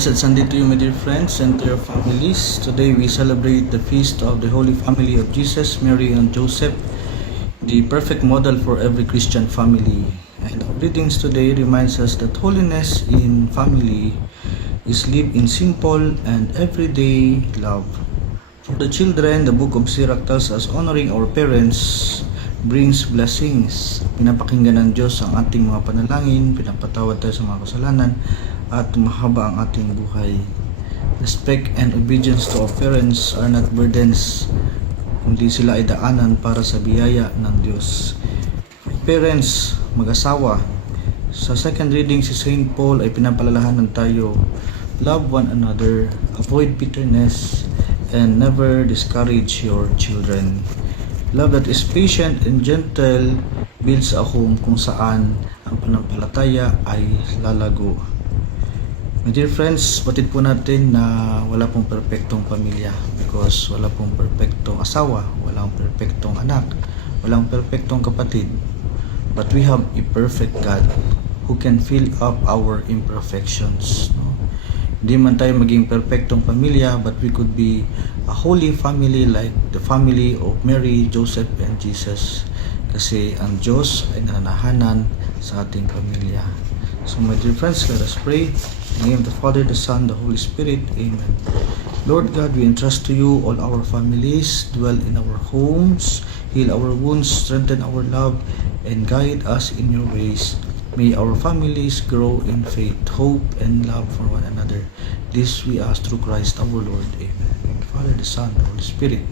Blessed Sunday to you, my dear friends, and to your families. Today we celebrate the feast of the Holy Family of Jesus, Mary, and Joseph, the perfect model for every Christian family. And our readings today reminds us that holiness in family is lived in simple and everyday love. For the children, the book of Sirach tells us honoring our parents brings blessings. Pinapakinggan ng Diyos ang ating mga panalangin, pinapatawad tayo sa mga kasalanan, at mahaba ang ating buhay. Respect and obedience to our parents are not burdens, kundi sila ay daanan para sa biyaya ng Diyos. Parents, mag-asawa, sa second reading si St. Paul ay pinapalalahanan tayo, love one another, avoid bitterness, and never discourage your children. Love that is patient and gentle builds a home kung saan ang panampalataya ay lalago. My dear friends, batid po natin na wala pong perpektong pamilya because wala pong perpektong asawa, walang perpektong anak, walang perpektong kapatid. But we have a perfect God who can fill up our imperfections. No? Hindi man tayo maging perpektong pamilya, but we could be a holy family like the family of Mary, Joseph, and Jesus. Kasi ang Diyos ay nananahanan sa ating pamilya. So my dear friends, let us pray. In the name of the Father, the Son, the Holy Spirit. Amen. Lord God, we entrust to you all our families, dwell in our homes, heal our wounds, strengthen our love, and guide us in your ways. May our families grow in faith, hope, and love for one another. This we ask through Christ our Lord. Amen. In the Father, the Son, the Holy Spirit.